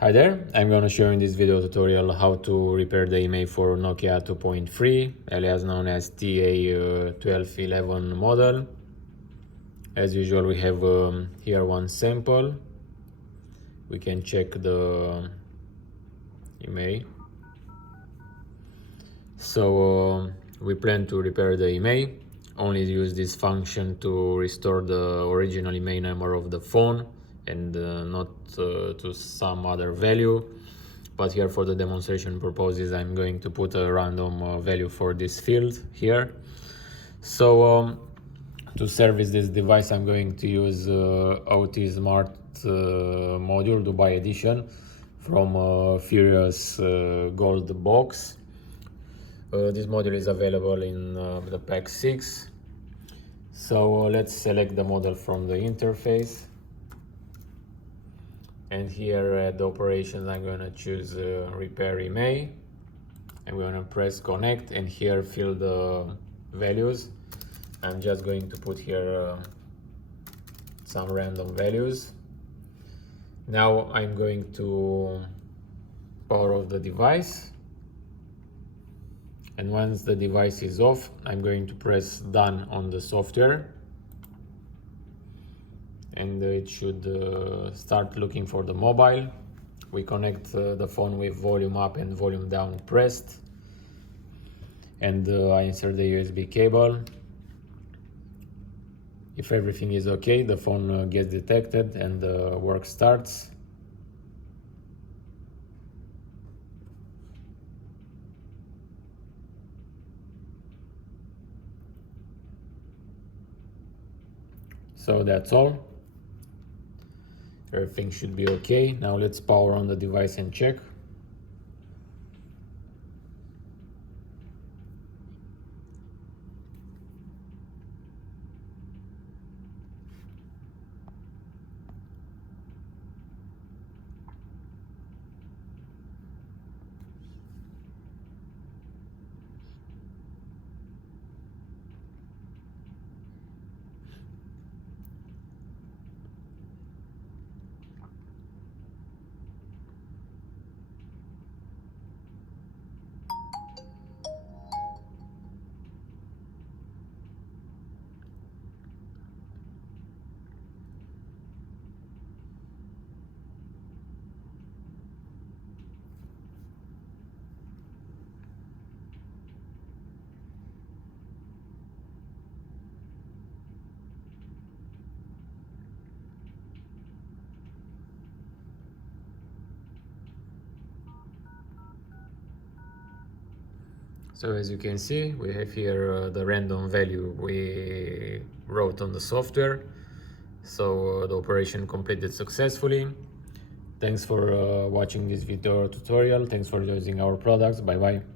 Hi there, I'm gonna show in this video tutorial how to repair the Imei for Nokia 2.3, alias known as TA-1211 model. As usual, we have here one sample. We can check the Imei. So we plan to repair the Imei. Only use this function to restore the original Imei number of the phone and not to some other value. But here, for the demonstration purposes, I'm going to put a random value for this field here. So to service this device, I'm going to use OT Smart module Dubai edition from Furiousgold box. This module is available in the pack 6. So let's select the model from the interface. And here at the operations, I'm going to choose repair Imei. I'm going to press connect and here fill the values. I'm just going to put here some random values. Now I'm going to power off the device. And once the device is off, I'm going to press done on the software. And it should start looking for the mobile. We connect the phone with volume up and volume down pressed. And I insert the USB cable. If everything is okay, the phone gets detected and the work starts. So that's all. Everything should be okay. Now let's power on the device and check. So as you can see, we have here the random value we wrote on the software. So the operation completed successfully. Thanks for watching this video tutorial. Thanks for using our products. Bye bye.